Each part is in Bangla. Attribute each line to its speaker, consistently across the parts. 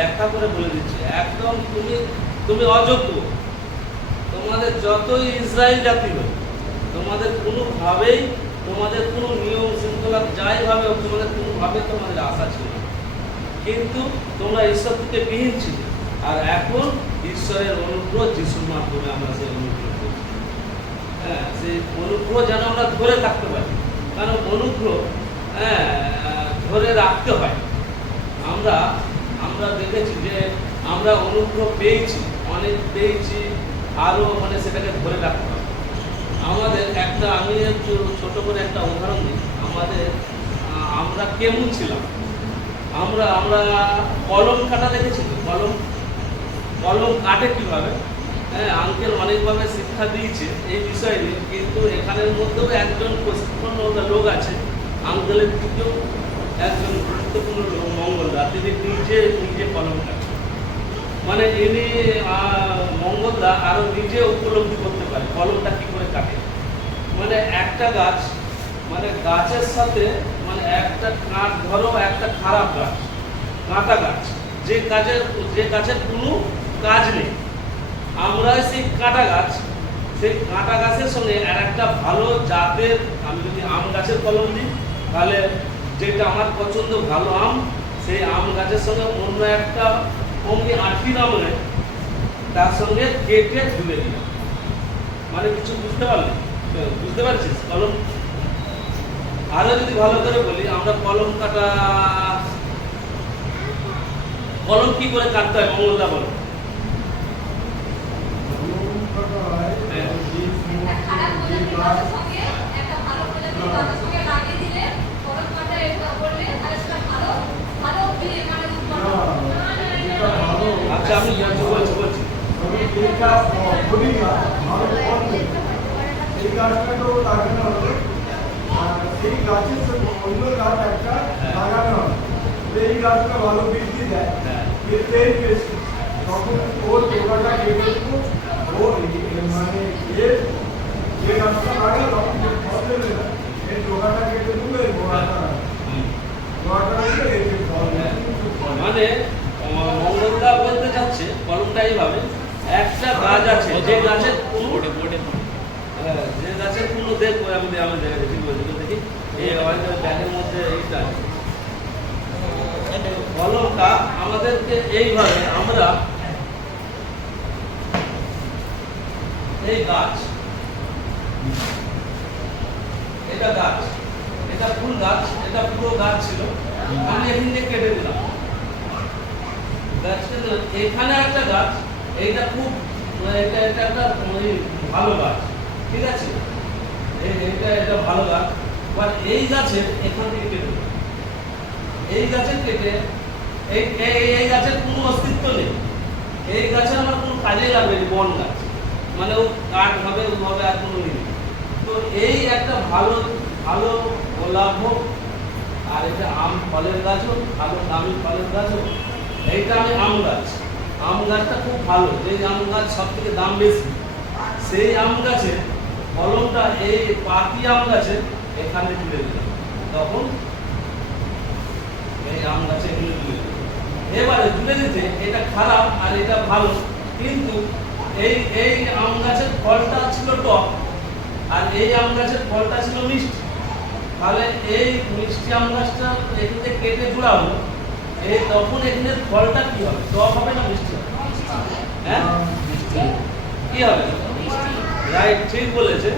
Speaker 1: ব্যাখ্যা করে বলে দিচ্ছে, একদম তুমি তুমি অযোগ্য। তোমাদের যতই ইসরায়েল জাতি হোক, তোমাদের কোনোভাবেই, তোমাদের কোনো নিয়ম শৃঙ্খলা যাইভাবে হোক, তোমাদের কোনোভাবে তোমাদের আশা ছিল কিন্তু তোমরা ঈশ্বর থেকে বিহীন ছিলে। আর এখন ঈশ্বরের অনুগ্রহ যিশুর মাধ্যমে আমরা সেই অনুগ্রহ করছি হ্যাঁ সেই অনুগ্রহ যেন আমরা ধরে থাকতে পারি। কারণ অনুগ্রহ হ্যাঁ ধরে রাখতে হয়। আমরা আমরা দেখেছি যে আমরা অনুগ্রহ পেয়েছি, অনেক পেয়েছি আরও মানে সেটাকে ধরে রাখতে আমাদের একটা, আমি ছোট করে একটা উদাহরণ দিই। আমাদের আমরা কেমন ছিলাম? আমরা আমরা কলম কাটা দেখেছি কলম কলম কাটে কীভাবে? হ্যাঁ আঙ্কেল অনেকভাবে শিক্ষা দিয়েছে এই বিষয় কিন্তু এখানের মধ্যেও একজন প্রশিক্ষণ লোক আছে আঙ্কেলের দিকেও গুরুত্বপূর্ণ মঙ্গলদা তিনি নিজে নিজে কলম কাটে মানে ইনি মঙ্গলদা আরও নিজে উপলব্ধি করতে পারে কলমটা কি করে কাটে। মানে একটা গাছ মানে গাছের সাথে মানে একটা কাঠ ধরো, একটা খারাপ গাছ, কাঁটা গাছ, যে গাছের যে গাছের কোনো কাজ নেই। আমরা সেই কাঁটা গাছ, সেই কাঁটা গাছের সঙ্গে আর একটা ভালো জাতের, আমি যদি আম গাছের কলম দিই, তাহলে যেটা আমার পছন্দ ভালো আম সেই আম গাছের সঙ্গে অন্য একটা অমনি আঠি নাম নেয় তার সঙ্গে কেটে ঝুলে দিলাম মানে কিছু বুঝতে পারলি? বুঝতে পারছিস? কলম? আরও যদি ভালো করে বলি আমরা কলম কাটা কলম কি করে কাটতে হয়? মঙ্গলদা বলো। হ্যাঁ।
Speaker 2: একটা খারাপ একটা ভালো প্রজাতির গাছের সঙ্গে লাগিয়ে দিলে কলম কাটা এটা করলে তাহলে সেটা ভালো ভালো বিয়ে মানে উৎপন্ন হবে। না, না, না, না, না।
Speaker 1: আচ্ছা আমি বলছি বলছি বলছি
Speaker 3: এই গাছটাকেও লাগানো হলো আর সেই গাছের সঙ্গে অন্য গাছ একটা লাগানো হলো এই গাছটা ভালো বৃদ্ধি দেয়
Speaker 1: হ্যাঁ
Speaker 3: এর বেশি তখন ওর জোগাটা কেটে দেবো ও এই- মানে এর যে গাছটা লাগালো তখন যে ফল দেবে না, এর জোগাটা কেটে দেবো এই গোড়াটা
Speaker 1: হুম।
Speaker 3: গোড়াটা দিলে এই যে ফল দেয়।
Speaker 1: মানে আহ, মঙ্গলদা বলতে কলমটা এইভাবে একটা গাছ আছে যে গাছের কোনো যে গাছের কোনো দেখব আমি আমি দেখে ঠিক বলছি দেখি। এই হয়তো ব্যাগের মধ্যে এইটা আছে। কলমটা আমাদেরকে এইভাবে আমরা এই গাছ এটা গাছ এটা ফুল গাছ এটা পুরো গাছ ছিল। আমি এখান থেকে কেটে দিলাম। গাছ এখানে একটা গাছ, এইটা খুব মানে এটা এটা একটা মানে ভালো গাছ, ঠিক আছে? এইটা এটা ভালো গাছ। বাট এই গাছের এখান থেকে কেটে এই গাছের কেটে, এই, এই- গাছের কোনো অস্তিত্ব নেই। এই গাছের আমার কোনো কাজে লাগবে বন গাছ। মানে ও কাঠ হবে, ও হবে আর কোনো নেই। তো এই একটা ভালো ভালো গোলাপ হোক, আর এটা আম ফলের গাছ হোক ভালো দামি ফলের গাছ হোক এইটা আমি আম গাছ। আম গাছটা খুব ভালো যে আম গাছ সব থেকে দাম বেশি। সেই আম গাছে ফলনটা এই পাতি আম গাছে এখানে তুলে দিলাম তখন এই আম গাছে তুলে দিল। এবারে তুলে দিতে এটা খারাপ আর এটা ভালো, কিন্তু এই এই আম গাছের ফলটা ছিল টক আর এই আম গাছের ফলটা ছিল মিষ্টি। তাহলে এই মিষ্টি আম গাছটা এখানে কেটে জোড়া এই তখন এখানে ফলটা কি হবে? টক হবে না মিষ্টি হবে? হ্যাঁ? কি হবে? রাইট ঠিক বলেছে।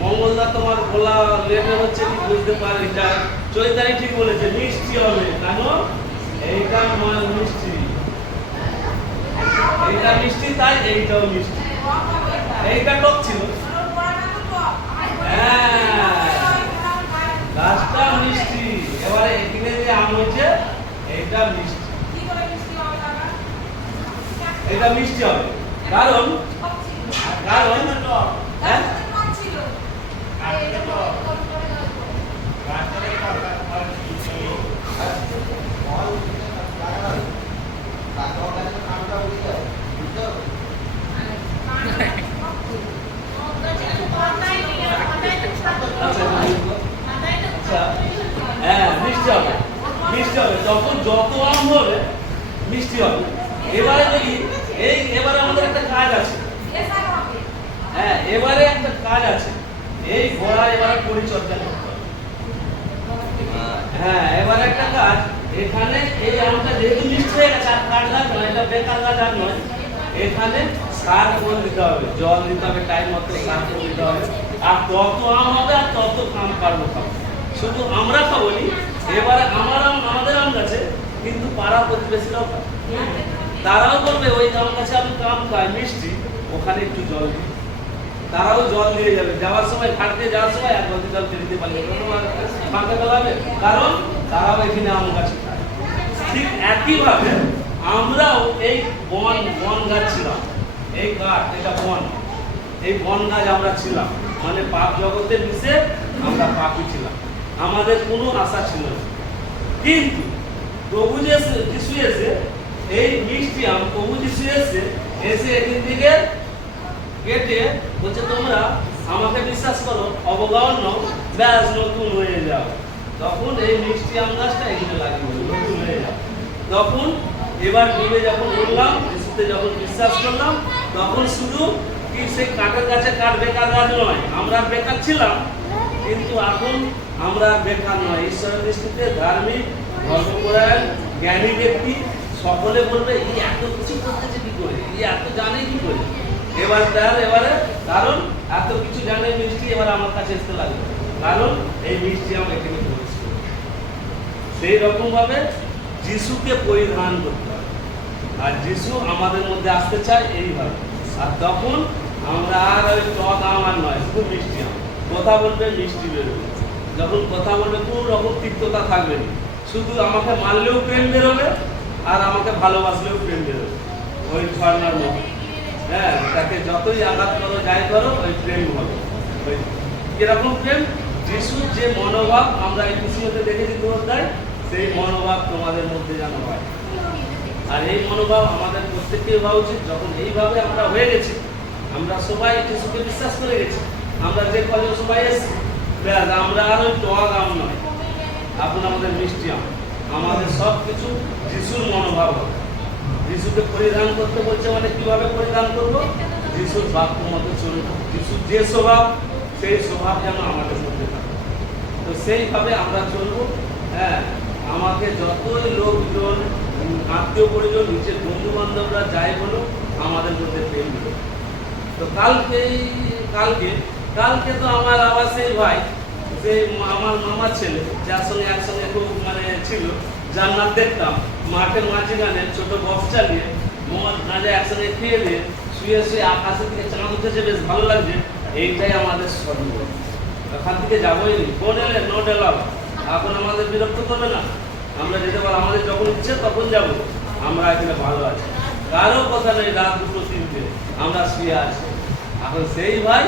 Speaker 1: মঙ্গলদা তোমার বলা লেটে হচ্ছে কি বুঝতে পারি যা চৈতালি ঠিক বলেছে, মিষ্টি হবে। কেন? এইটা মাল মিষ্টি। এইটা মিষ্টি, তাই এইটাও মিষ্টি। এইটা টক ছিল। হ্যাঁ। গাছটা মিষ্টি। এবারে এখানে যে আম হয়েছে এইটা মিষ্টি। এটা মিষ্টি হবে। কারণ? কারণ? হ্যাঁ আচ্ছা হ্যাঁ হবে। মিষ্টি হবে। যখন যত আম হবে, মিষ্টি হবে। এবারে দেখি, এই এবারে আমাদের একটা কাজ আছে। হ্যাঁ এবারে একটা কাজ আছে। এই ঘোড়া এবারে পরিচর্যা হ্যাঁ এবারে একটা কাজ। এখানে এই আমটা যেহেতু মিষ্টি হয়ে গেছে, আর কাঠ গাছ নয়, এটা বেকার গাছ আর নয়। এখানে সার করে দিতে হবে। জল দিতে হবে টাইম মতো সার করে দিতে হবে। আর তত আম হবে আর তত আম পারব খাব। শুধু আমরা খাব নি এবারে আমার আম, আমাদের আম গাছে কিন্তু পাড়া প্রতিবেশীরাও তারাও বলবে, ওই আম গাছে আমি আম খাই, মিষ্টি, ওখানে একটু জল দিই। তারাও জল দিয়ে যাবে। যাওয়ার সময় দিয়ে যাওয়ার সময় এক বালতি জল দিতে পারবে ফাঁকা ফেলাবে কারণ তারাও এখানে আম গাছ ঠিক একইভাবে আমরাও এই বন বন গাছ ছিলাম। এই গাছ এটা বন। এই বন গাছ আমরা ছিলাম। মানে পাপ জগতে মিশে আমরা পাপি ছিলাম। আমাদের কোনো আশা ছিল না। কিন্তু প্রভু যে যিশু এসে এই মিষ্টি আম প্রভু যিশু এসে এসে এখান থেকে কেটে বলছে, তোমরা আমাকে বিশ্বাস করো, অবগাহন নাও, ব্যাস, নতুন হয়ে যাও। তখন এই মিষ্টি আম গাছটা এখানে লাগিয়ে নতুন হয়ে যাও। তখন এবার ডুবে যখন উঠলাম, যিশুতে যখন বিশ্বাস করলাম, তখন শুধু কি সেই কাঠের কাছে কাঠ বেকার গাছ নয়, আমরা বেকার ছিলাম কিন্তু এখন আমরা বেকার নয়। ঈশ্বরের দৃষ্টিতে ধার্মিক, ধর্মপরায়ণ, জ্ঞানী ব্যক্তি সকলে বলবে, এই এত কিছু করতেছে কি করে? এই এত জানে কি করে? এবার তার, এবারে কারণ, এত কিছু জানে মিষ্টি, এবার আমার কাছে আসতে লাগবে কারণ, এই মিষ্টি আমি এখানে পড়েছি সেই রকম ভাবে যিশুকে পরিধান করতে হবে। আর যিশু আমাদের মধ্যে আসতে চায় এইভাবে। আর তখন আমরা আর ওই টক আম আর নয়, শুধু মিষ্টি আম। কথা বলবে, মিষ্টি বেরোবে। যখন কথা বলবে, কোনো রকম তিক্ততা থাকবে না। শুধু আমাকে মারলেও প্রেম বেরোবে, আর আমাকে ভালোবাসলেও প্রেম বেরোবে। ওই ঝর্ণার মতো। হ্যাঁ তাকে যতই আঘাত করো, যাই করো, ওই প্রেম হবে। ওই কীরকম প্রেম? যিশুর যে মনোভাব আমরা এই খুশিতে দেখেছি দু অধ্যায় সেই মনোভাব তোমাদের মধ্যে যেন হয়। আর এই মনোভাব আমাদের প্রত্যেকের হওয়া উচিত। যখন এইভাবে আমরা হয়ে গেছি, আমরা সবাই যিশুকে বিশ্বাস করে গেছি। আমরা যে কজন সবাই এসেছি ব্যাস, আমরা আর ওই টক আম নয়। এখন আমাদের মিষ্টি আম। আমাদের সব কিছু যিশুর মনোভাব হবে। যিশুকে পরিধান করতে বলছে মানে কীভাবে পরিধান করব? যিশুর বাক্য মতো চলব। যিশুর যে স্বভাব, সেই স্বভাব যেন আমাদের মধ্যে থাকে। তো সেইভাবে আমরা চলবো। হ্যাঁ আমাকে যতই লোকজন, আত্মীয় পরিজন নিচের বন্ধু বান্ধবরা যাই বলো আমাদের মধ্যে প্রেম তো কালকে কালকে কালকে তো আমার আবার সেই ভাই, যে আমার মামার ছেলে, যার সঙ্গে একসঙ্গে খুব মানে ছিল, জান্নাত দেখতাম, মাঠের মাঝখানে ছোট বক্স চালিয়ে, মদ গাঁজা একসঙ্গে খেয়ে দিয়ে শুয়ে শুয়ে আকাশের দিকে চাঁদ উঠেছে, বেশ ভালো লাগছে। এইটাই আমাদের স্বর্ণ। ওখান থেকে যাবোই নি। কোন এলে? এলাম এখন আমাদের বিরক্ত করবে না। আমরা যেতে পারব, আমাদের যখন ইচ্ছে তখন যাব। আমরা এখানে ভালো আছি। কারও কথা নেই রাত দুটো তিনটে। আমরা শুয়ে আছি। এখন সেই ভাই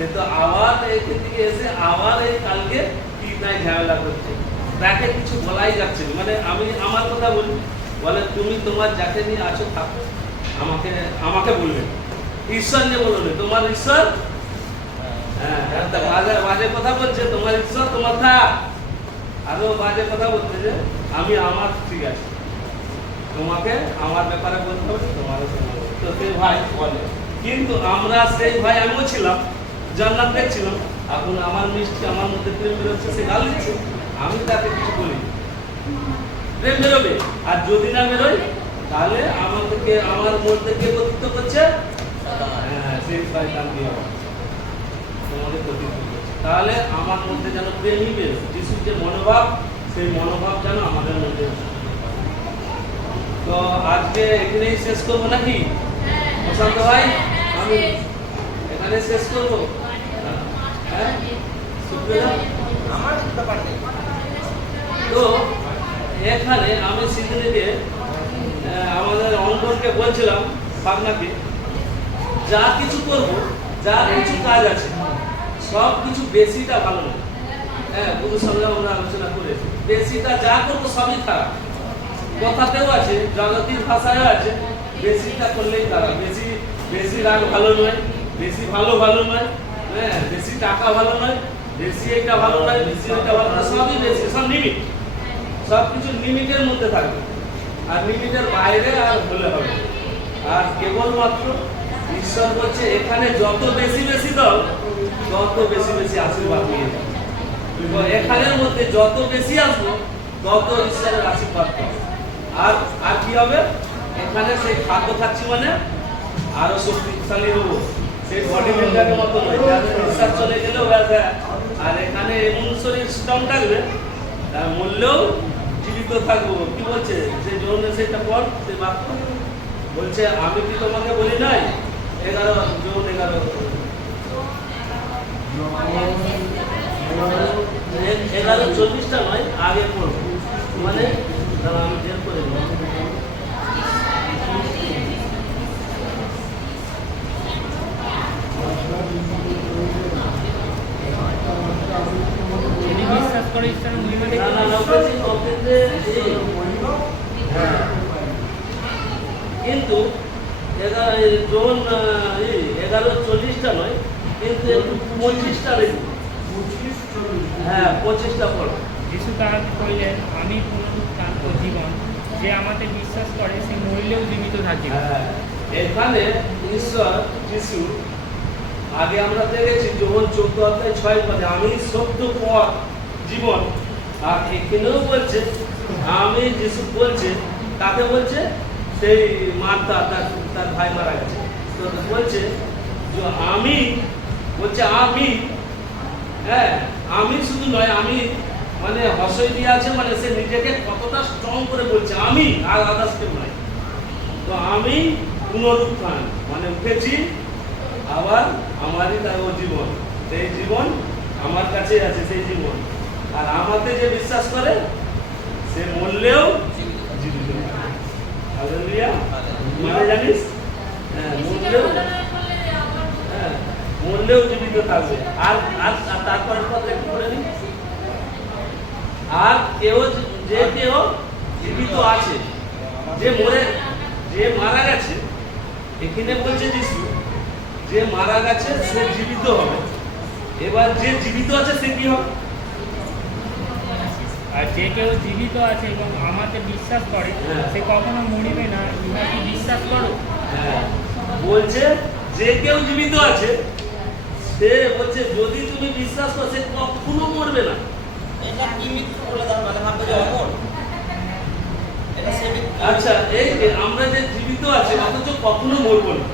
Speaker 1: সে তো আবার এখান থেকে এসে আবার এই কালকে নাই ঝামেলা করছে। তাকে কিছু বলাই যাচ্ছে। মানে আমি আমার কথা বলি বলে, তুমি তোমার যাকে নিয়ে আছো থাকো। আমাকে আমাকে বলবে। ঈশ্বর নিয়ে বলো তোমার ঈশ্বর? হ্যাঁ বাজে কথা বলছে। তোমার ঈশ্বর, তোমার থাক। আরও কথা বলছে যে, আমি আমার, ঠিক আছে। তোমাকে আমার ব্যাপারে বলতে হবে ভাই বলে। কিন্তু আমরা সেই ভাই, আমিও ছিলাম। জান্নাত দেখছিলাম এখন আমার মিষ্টি, আমার মধ্যে প্রেম বেরোচ্ছে, সে গাল দিচ্ছে। আমি তাকে কিছু বলি প্রেম বেরোবে। আর যদি না বেরোয়, তাহলে আমাদেরকে, আমার মধ্যে কে কর্তৃত্ব করছে হ্যাঁ করছে তাহলে আমার মধ্যে যেন প্রেমই বেরো যিশুর যে মনোভাব, সেই মনোভাব যেন আমাদের মধ্যে তো আজকে এখানেই শেষ করব নাকি? প্রশান্ত ভাই, আমি এখানে শেষ করব হ্যাঁ সুপ্রিয়া
Speaker 4: আমার কিছু ব্যাপার নেই
Speaker 1: তো এখানে আমি সিজনিতে আমাদের অঙ্কনকে বলছিলাম পাবনাকে যা কিছু করব, যা কিছু কাজ আছে, সব কিছু বেশিটা ভালো না। হ্যাঁ গুরুর সঙ্গে আমরা আলোচনা করেছি। বেশিটা যা করব সবই খারাপ। কথাতেও আছে, জগতির ভাষায়ও আছে, বেশিটা করলেই খারাপ। বেশি বেশি রাগ ভালো নয়, বেশি ভালো ভালো নয়। হ্যাঁ বেশি টাকা ভালো নয়, বেশি এটা ভালো নয়, বেশি এটা ভালো নয়, সবই বেশি, সব লিমিট সব কিছু লিমিটের মধ্যে থাকবে। আর লিমিটের বাইরে আর হলে হবে। আর কেবলমাত্র ঈশ্বর বলছে, এখানে যত বেশি বেশি দাও, তত বেশি বেশি আশীর্বাদ নিয়ে যাও এখানের মধ্যে যত বেশি আসব, তত ঈশ্বরের আশীর্বাদ পাবো। আর আর কি হবে? এখানে সেই খাদ্য খাচ্ছি মানে আরও শক্তিশালী হব। সেই বডি হ্যাঁ। বলছে? যে আমি কি তোমাকে বলি নাই? এগারো জোন এগারো। এগারো চল্লিশটা নয়, আগে পড়ব। মানে আমি জেল করে দেবো
Speaker 5: যিনি বিশ্বাস করে।
Speaker 1: কিন্তু এগারো জোন এগারো চল্লিশটা নয় কিন্তু একটু পঁচিশটা হ্যাঁ পঁচিশটা পড়ো
Speaker 5: যিশু তাহাকে কইলেন আমি পুনরুত্থান ও জীবন যে আমাতে বিশ্বাস করে সে মরিলেও জীবিত থাকিবে
Speaker 1: হ্যাঁ, এখানে ঈশ্বর যিশু আগে আমরা দেখেছি যখন চোদ্দ অধ্যায় ছয় পদে আমি সত্য পথ জীবন। আর এখানেও বলছে, আমি যিশু বলছে, তাকে বলছে, সেই মাতা তার তার ভাই মারা গেছে। তো বলছে যে আমি বলছে আমি হ্যাঁ আমি শুধু নয়, আমি মানে হসই দিয়ে আছে মানে সে নিজেকে কতটা স্ট্রং করে বলছে, আমি আর আদার্স কেউ নয়। তো আমি পুনরুত্থান মানে উঠেছি, আবার আমারই তার জীবন। সেই জীবন আমার কাছে আছে, সেই জীবন। আর আমাকে যে বিশ্বাস করে সে মরলেও মানে জানিস? হ্যাঁ মরলেও হ্যাঁ জীবিত থাকবে। আর আর তারপরের কথা একটু করে নিই আর কেউ যে কেউ জীবিত আছে যে মরে যে মারা গেছে এখানে বলছে যিশু যে মারা গেছে সে জীবিত হবে। এবার যে জীবিত আছে সে কি হবে?
Speaker 5: যে কেউ জীবিত আছে এবং আমাকে বিশ্বাস করে
Speaker 1: হ্যাঁ।
Speaker 5: সে কখনো মরিবে না। ইহা কি বিশ্বাস করো?
Speaker 1: হ্যাঁ, বলছে যে কেউ জীবিত আছে সে বলছে যদি তুমি বিশ্বাস করো সে কখনো মরবে না।
Speaker 4: এটা কি মৃত্যু বলে তার মানে ভাববে যে অমর। এটা সে মৃত্যু
Speaker 1: আচ্ছা এই যে আমরা যে জীবিত আছে অথচ কখনো মরবো না।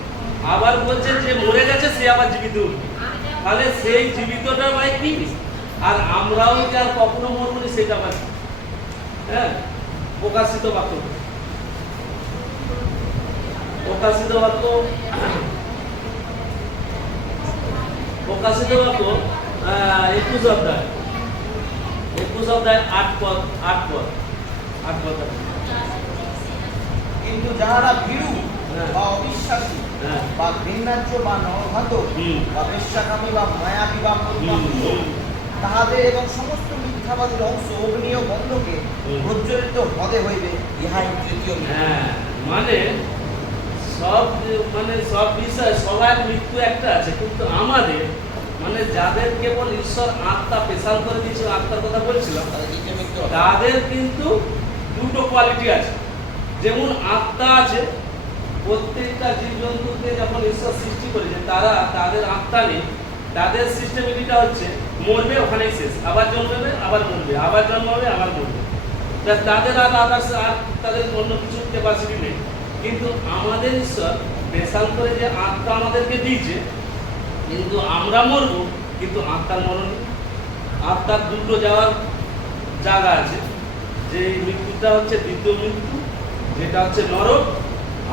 Speaker 1: আবার বলছে যে মরে গেছে সে আবার জীবিত উঠবে তাহলে সেই জীবিতটা মানে কি? আর আমরাও যে আর কখনো মরবো না সেটা আবার হ্যাঁ প্রকাশিত বাক্য প্রকাশিত বাক্য প্রকাশিত বাক্য একুশ অধ্যায় একুশ অধ্যায় আট পদ আট পদ আট পদ
Speaker 4: কিন্তু যাহারা ভীরু
Speaker 1: হ্যাঁ।
Speaker 4: বা অবিশ্বাসী
Speaker 1: হ্যাঁ।
Speaker 4: বা ঘৃণার্য বা নরঘাতক। বা বেশ্যাকামী বা মায়াবী বা। তাহাদের এবং সমস্ত মিথ্যাবাদীর অংশ অগ্নি ও গন্ধকে
Speaker 1: হুম।
Speaker 4: প্রজ্বলিত হতে হইবে ইহাই তৃতীয়
Speaker 1: হ্যাঁ মানে সব মানে সব বিষয় সবার মৃত্যু একটা আছে কিন্তু আমাদের মানে যাদের কেবল ঈশ্বর আত্মা পেশাল করে দিয়েছিল আত্মার কথা বলছিলাম তাদের কিন্তু দুটো কোয়ালিটি আছে। যেমন আত্মা আছে প্রত্যেকটা জীবজন্তুকে যখন ঈশ্বর সৃষ্টি করেছে তারা তাদের আত্মা নেই তাদের সিস্টেমিটিটা হচ্ছে মরবে ওখানেই শেষ। আবার জন্মাবে, আবার মরবে। আবার জন্মাবে, আবার মরবে। তাদের আর আদার্স আর তাদের অন্য কিছু ক্যাপাসিটি নেই। কিন্তু আমাদের ঈশ্বর স্পেশাল করে যে আত্মা আমাদেরকে দিয়েছে, কিন্তু আমরা মরবো, কিন্তু আত্মার মরণ। আত্মার দুটো যাওয়ার জায়গা আছে, যে মৃত্যুটা হচ্ছে দ্বিতীয় মৃত্যু, যেটা হচ্ছে নরক,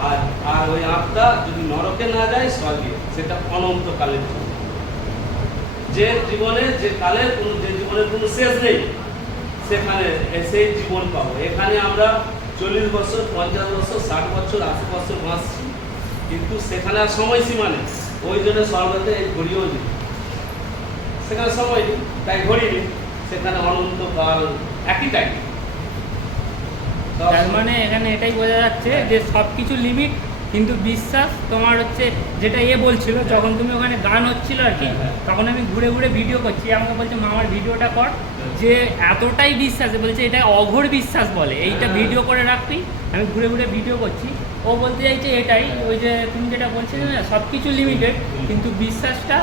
Speaker 1: আর আর ওই আত্মা যদি নরকে না যায়, স্বর্গে, সেটা অনন্তকালের জন্য। যে জীবনে, যে কালের কোনো, যে জীবনের কোনো শেষ নেই, সেখানে সেই জীবন পাবো। এখানে আমরা চল্লিশ বছর, পঞ্চাশ বছর, ষাট বছর, আশি বছর বাঁচছি। কিন্তু সেখানে আর সময়সীমা নেই। ওই জন্য স্বর্গতে এই ঘড়িও নেই। সেখানে সময় নেই, তাই ঘড়ি নেই। সেখানে অনন্তকাল একই টাইম
Speaker 5: তার মানে এখানে এটাই বোঝা যাচ্ছে যে সব কিছু লিমিট কিন্তু বিশ্বাস তোমার হচ্ছে যেটা এ বলছিল যখন তুমি ওখানে গান হচ্ছিল আর কি
Speaker 1: হ্যাঁ।
Speaker 5: তখন আমি ঘুরে ঘুরে ভিডিও করছি। আমাকে বলছে মামার ভিডিওটা কর। যে এতটাই বিশ্বাস বলছে এটা অঘোর বিশ্বাস বলে। এইটা
Speaker 1: হ্যাঁ।
Speaker 5: ভিডিও করে রাখবি। আমি ঘুরে ঘুরে ভিডিও করছি। ও বলতে চাইছে এটাই ওই যে তুমি যেটা বলছিলে না সব কিছু লিমিটেড কিন্তু বিশ্বাসটা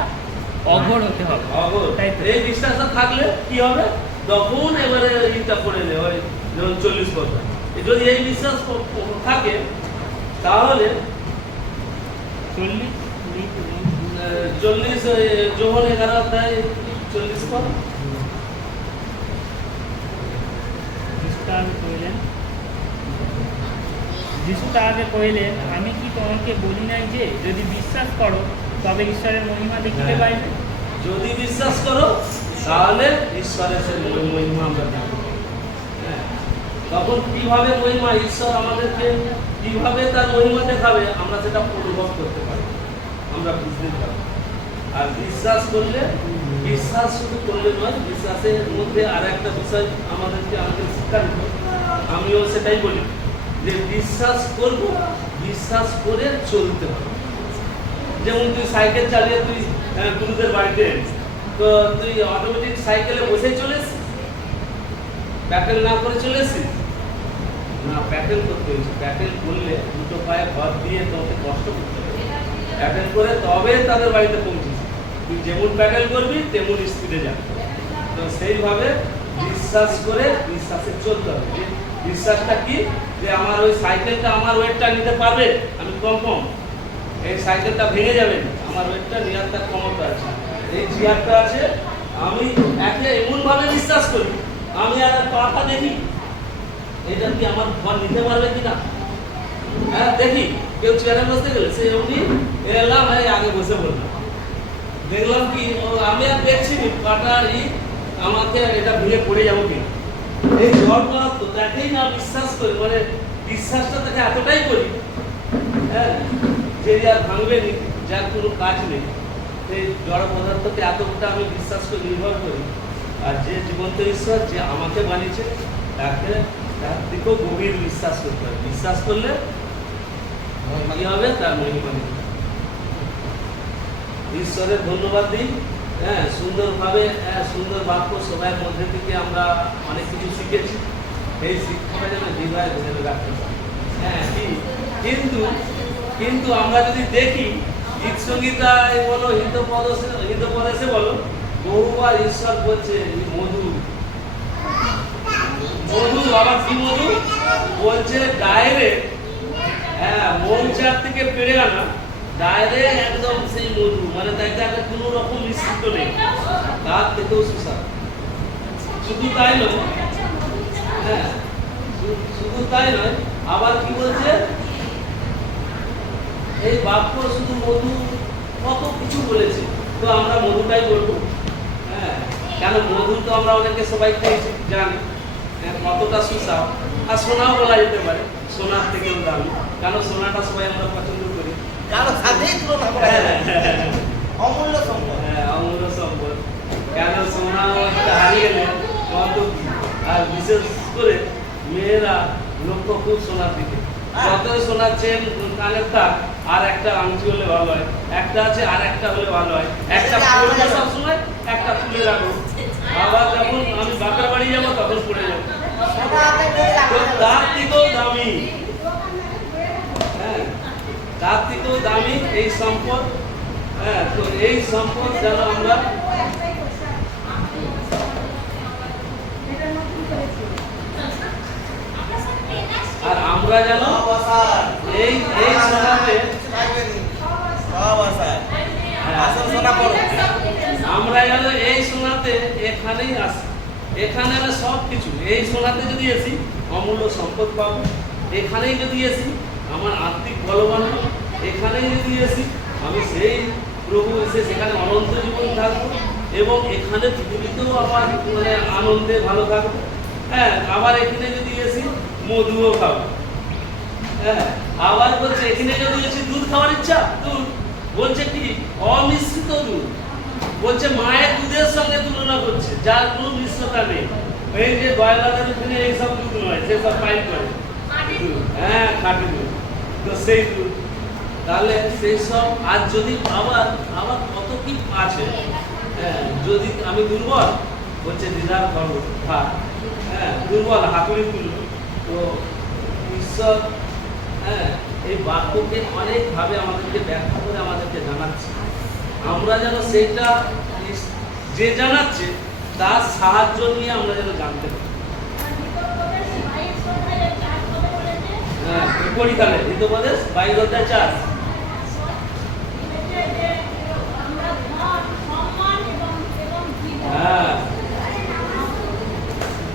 Speaker 5: অঘোর হতে হবে।
Speaker 1: অগর।
Speaker 5: তাই তো।
Speaker 1: এই বিশ্বাসটা থাকলে কি হবে? তখন এবারে ইটা করে চল্লিশ কথা যদি এই বিশ্বাস থাকে তাহলে
Speaker 5: চল্লিশ
Speaker 1: এগারো অধ্যায় চল্লিশ
Speaker 5: তাহাকে কহিলেন যিশু তাহাকে কহিলেন আমি কি তোমাকে বলি নাই যে যদি বিশ্বাস করো তবে ঈশ্বরের মহিমা দেখিতে
Speaker 1: হ্যাঁ।
Speaker 5: পাইবে
Speaker 1: যদি বিশ্বাস করো তাহলে ঈশ্বরের মহিমা আমরা। তখন কীভাবে মহিমা ঈশ্বর আমাদেরকে, কীভাবে তার মহিমা দেখাবে, আমরা সেটা অনুভব করতে পারি। আমরা বুঝতে পারি আর বিশ্বাস করলে, বিশ্বাস শুধু করলে নয়, বিশ্বাসের মধ্যে আর একটা বিষয় আমাদেরকে আমাদের শিক্ষা দিত আমিও সেটাই বলি যে বিশ্বাস করব, বিশ্বাস করে চলতে হবে। যেমন তুই সাইকেল চালিয়ে তুই গুরুদের বাড়িতে। তো তুই অটোমেটিক সাইকেলে বসে চলে এসছিস প্যাটেল না করে চলে এসছিস না প্যাটেল করতে হয়েছে। প্যাটেল করলে দুটো পায়ে ঘর দিয়ে তোকে কষ্ট করতে হবে। প্যাটেল করে তবে তাদের বাড়িতে পৌঁছিস তুই যেমন প্যাটেল করবি, তেমন স্পিডে যাবে। তো সেইভাবে বিশ্বাস করে বিশ্বাসে চলতে হবে। যে বিশ্বাসটা কি? যে আমার ওই সাইকেলটা আমার ওয়েটটা নিতে পারবে? আমি কম কম। এই সাইকেলটা ভেঙে যাবে আমার ওয়েটটা নেওয়ার তার ক্ষমতা আছে। এই চেয়ারটা আছে, আমি একে এমনভাবে বিশ্বাস করি। আমি আর পাটা দেখি। এটা কি আমার ঘর নিতে পারবে কিনা? হ্যাঁ দেখি, কেউ চেয়ারে বসতে গেলে সে এমনি এলাম এই আগে বসে বললাম দেখলাম কি আমি আর দেখছি ই আমাকে এটা ভেঙে পড়ে যাব কি এই ঝড় তো তাকেই না বিশ্বাস করি মানে বিশ্বাসটা তাকে এতটাই করি হ্যাঁ যে আর ভাঙবে যার কোনো কাজ নেই। এই জড় পদার্থকে এতটা আমি বিশ্বাস করে নির্ভর করি, আর যে জীবন্ত ঈশ্বর যে আমাকে বানিয়েছে, তাকে তার দিকেও গভীর বিশ্বাস করতে হবে। বিশ্বাস করলে কি হবে? তার মহিমা ঈশ্বরের ধন্যবাদ দিই। হ্যাঁ সুন্দরভাবে হ্যাঁ, সুন্দর বাক্য সবাই মধ্যে থেকে আমরা অনেক কিছু শিখেছি। এই শিক্ষাটা যেন হৃদয়ে ধরে রাখতে পারি। হ্যাঁ কিন্তু কিন্তু আমরা যদি দেখি গীত বলো হিতপদে হিতপদেশে বলো বহুবার ঈশ্বর বলছে মধু মধু আবার কি মধু? বলছে ডাইরেক্ট হ্যাঁ মৌচাক থেকে পেরে আনা ডাইরেক্ট একদম সেই মধু মানে তাকে একটা কোনো রকম মিশ্রিত নেই। তার থেকেও সুস্বাদু। শুধু তাই নয় হ্যাঁ শুধু তাই নয়, আবার কি বলছে? এই বাক্য শুধু মধু কত কিছু বলেছে, তো আমরা মধুটাই বলব হ্যাঁ কেন মধু তো আমরা অনেকে সবাই খেয়েছি, জানি। কতটা সুস্বাদ আর সোনাও বলা যেতে পারে। সোনার থেকেও দামি। কেন সোনাটা সবাই আমরা পছন্দ করি?
Speaker 4: কারও সাথেই তুলনা করা অমূল্য সম্পদ।
Speaker 1: হ্যাঁ, অমূল্য সম্পদ। কেন সোনা হারিয়ে কত আর বিশেষ করে মেয়েরা লক্ষ্য খুব সোনার দিকে। যতই সোনার চেন কানের তার আর একটা আংটি হলে ভালো হয় একটা আছে আর একটা হলে ভালো হয়। একটা সব সময় একটা তুলে রাখো আবার যখন আমি বাপের বাড়ি যাব তখন পড়ে যাব তার। থেকেও দামি হ্যাঁ তার থেকেও দামি এই সম্পদ হ্যাঁ তো এই সম্পদ যেন আমরা আর আমরা যেন এই এই সোনাতে।
Speaker 4: আসল সোনা করো।
Speaker 1: আমরা যেন এই সোনাতে এখানেই আসি এখানে সব কিছু। এই সোনাতে যদি এসি, অমূল্য সম্পদ পাবো। এখানেই যদি এসি, আমার আর্থিক বলবান। এখানেই যদি এসি, আমি সেই প্রভু এসে সেখানে অনন্ত জীবন থাকব এবং এখানে পৃথিবীতেও আমার মানে আনন্দে ভালো থাকব। হ্যাঁ আবার এখানে যদি এসি, মধুও খাব। হ্যাঁ আবার বলছে, এখানে যদি হচ্ছে দুধ খাওয়ার ইচ্ছা? দুধ বলছে কি অমিশ্রিত দুধ বলছে মায়ের দুধের সঙ্গে তুলনা করছে যার কোনো মিশ্রতা নেই। এই যে ব্রয়লারের ওখানে এইসব দুধ নয় সেসব পাইপ করে। হ্যাঁ খাঁটি দুধ। তো সেই দুধ। তাহলে সেই সব আর যদি আবার আবার কত কি আছে? হ্যাঁ যদি আমি দুর্বল বলছে দিদার ধর্ম হ্যাঁ দুর্বল হাতুড়ি তুলো তো ঈশ্বর হ্যাঁ এই বাক্যকে অনেকভাবে আমাদেরকে ব্যাখ্যা করে আমাদেরকে জানাচ্ছে। আমরা যেন সেটা যে জানাচ্ছে, তার সাহায্য নিয়ে আমরা যেন জানতে পারি। হ্যাঁ অধ্যায় চার হ্যাঁ।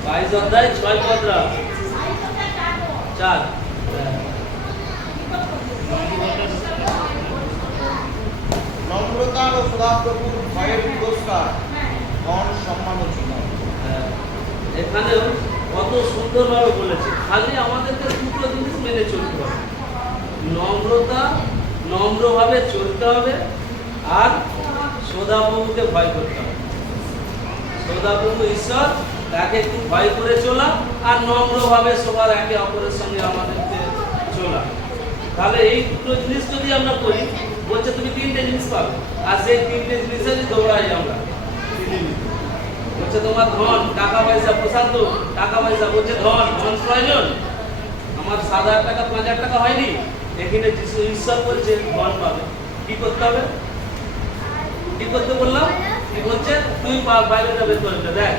Speaker 1: বাইশ অধ্যায় ছয় পদরা। চার হ্যাঁ।
Speaker 4: নম্রতা ও সদাপ্রভুর ভয়ের পুরস্কার। গণ সম্মান ও জীবন
Speaker 1: হ্যাঁ, এখানেও কত সুন্দরভাবে বলেছে। খালি আমাদেরকে দুটো জিনিস মেনে চলতে হবে। নম্রতা নম্রভাবে চলতে হবে আর সদাপ্রভুকে ভয় করতে হবে। সদাপ্রভু ঈশ্বর তাকে একটু ভয় করে চলা আর নম্রভাবে সবার একে অপরের সঙ্গে আমাদেরকে চলা। তাহলে এই দুটো জিনিস যদি আমরা করি বলছে তুমি তিনটে জিনিস পাবে। আর সেই তিনটে জিনিসেরই দৌড়াই আমরা। বলছে তোমার ধন টাকা পয়সা প্রসাদ টাকা পয়সা বলছে ধন ধন প্রয়োজন। আমার সাত হাজার টাকা পাঁচ হাজার টাকা হয়নি। এখানে ঈশ্বর বলছে ধন পাবে। কি করতে হবে? কি করতে বললাম? কি বলছে? তুই বের করে দে, দেখ।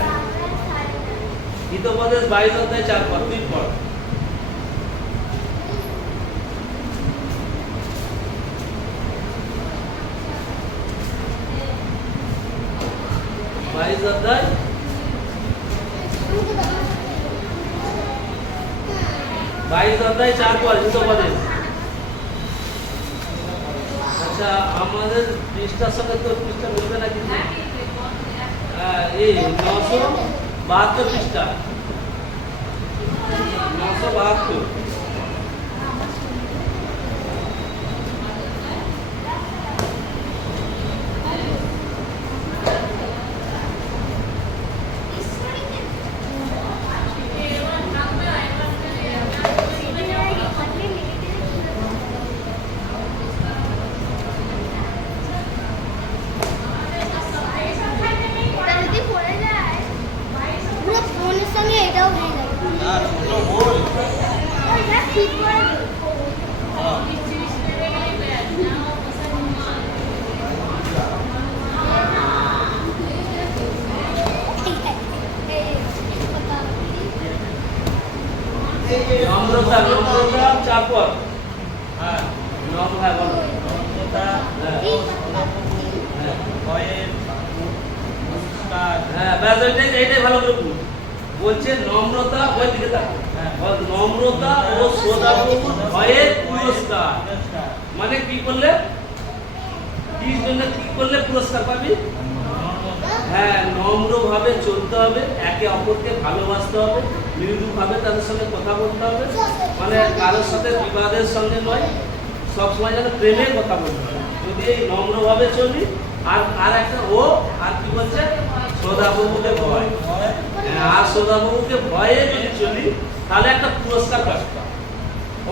Speaker 1: হিতোপদেশ বাইশ অধ্যায় চার পর তুই পড়। বাইশ অধ্যায় বাইশ অধ্যায় চার পর হিতোপদেশ আচ্ছা আমাদের পৃষ্ঠার সঙ্গে তো পৃষ্ঠা মিলবে না কিন্তু এই নশো বাহাত্তর পৃষ্ঠা নশো বাহাত্তর
Speaker 6: পুরো ফোনের সঙ্গে এটাও হয়ে যাবে
Speaker 4: না ছোট বই
Speaker 6: ওইটা ঠিক করে দিও। ঠিক আছে। এই, কথা বলি।
Speaker 1: নম্রতা নম্রতা চার পর
Speaker 5: হ্যাঁ
Speaker 1: নম হ্যাঁ বলো
Speaker 5: নম্রতা
Speaker 1: হ্যাঁ
Speaker 6: এই কথা বলি।
Speaker 1: হ্যাঁ
Speaker 5: ভয়ের পুরস্কার
Speaker 1: হ্যাঁ মানে কি করলে? কি জন্য কি করলে পুরস্কার পাবি? হ্যাঁ নম্রভাবে চলতে হবে, একে অপরকে ভালোবাসতে হবে মৃদুভাবে তাদের সঙ্গে কথা বলতে হবে। মানে কারোর সাথে বিবাদের সঙ্গে নয় সবসময় যেন প্রেমে কথা বলতে হবে যদি এই নম্রভাবে চলি, আর আর একটা ও, আর কি বলছে? সদাবাবুকে ভয়। হ্যাঁ, আর সদাবাবুকে ভয়ে যদি চলি তাহলে একটা পুরস্কার পাবো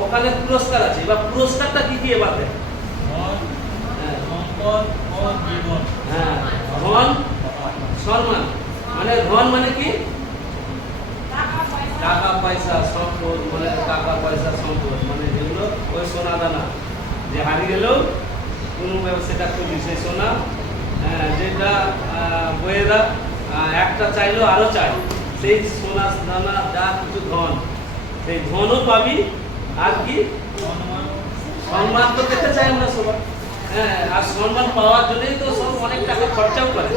Speaker 1: ওখানে পুরস্কার আছে। এবার পুরস্কারটা কি কি এবার দেখ।
Speaker 5: ধন
Speaker 1: হ্যাঁ। হ্যাঁ ধন সম্মান। মানে ধন মানে কি? টাকা পয়সা। সম্পদ। মানে টাকা পয়সা সম্পদ। মানে যেগুলো ওই সোনা দানা। যে হারিয়ে গেলেও কোনো ব্যবসাটা করি সেই সোনা হ্যাঁ, যেটা আহ, বইয়েরা একটা চাইলেও আরও চাই। সেই সোনা, দানা, যা কিছু ধন। সেই ধনও পাবি, আর কি?
Speaker 5: সম্মান
Speaker 1: তো পেতে চাই আমরা সবাই। হ্যাঁ আর সম্মান পাওয়ার জন্যই তো সব অনেক টাকা খরচাও করে।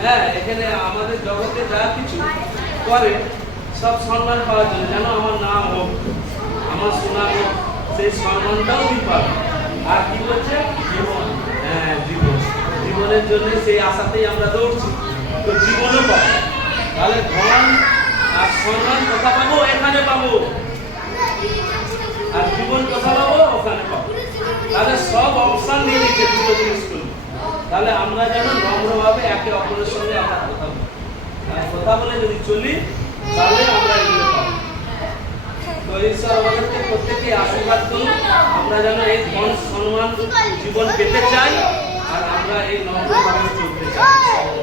Speaker 1: হ্যাঁ এখানে আমাদের জগতে যা কিছু করে, সব সম্মান পাওয়ার জন্য, যেন আমার নাম হোক, আমার সুনাম হোক, সেই সম্মানটাও তুই পাবে আর কি বলছে? জীবন। হ্যাঁ জীবন। জীবনের জন্য সেই আশাতেই আমরা দৌড়ছি। তো জীবনও পাবো। তাহলে ধন আর সম্মান কোথা পাবো, এখানে পাবো। আর জীবন কথা পাবো, ওখানে পাবো। তাহলে সব অপশন নিয়ে নিচ্ছে দুটো জিনিস তাহলে আমরা যেন নম্রভাবে একে অপরের সঙ্গে আমরা কথা বলি। আর কথা বলে যদি চলি, তাহলে আমরা এগুলো পাবো। তো ঈশ্বর আমাদেরকে প্রত্যেকে আশীর্বাদ করুন। আমরা যেন এই ধন, সম্মান, জীবন পেতে চাই, আর আমরা এই নম্রভাবে চলতে চাই।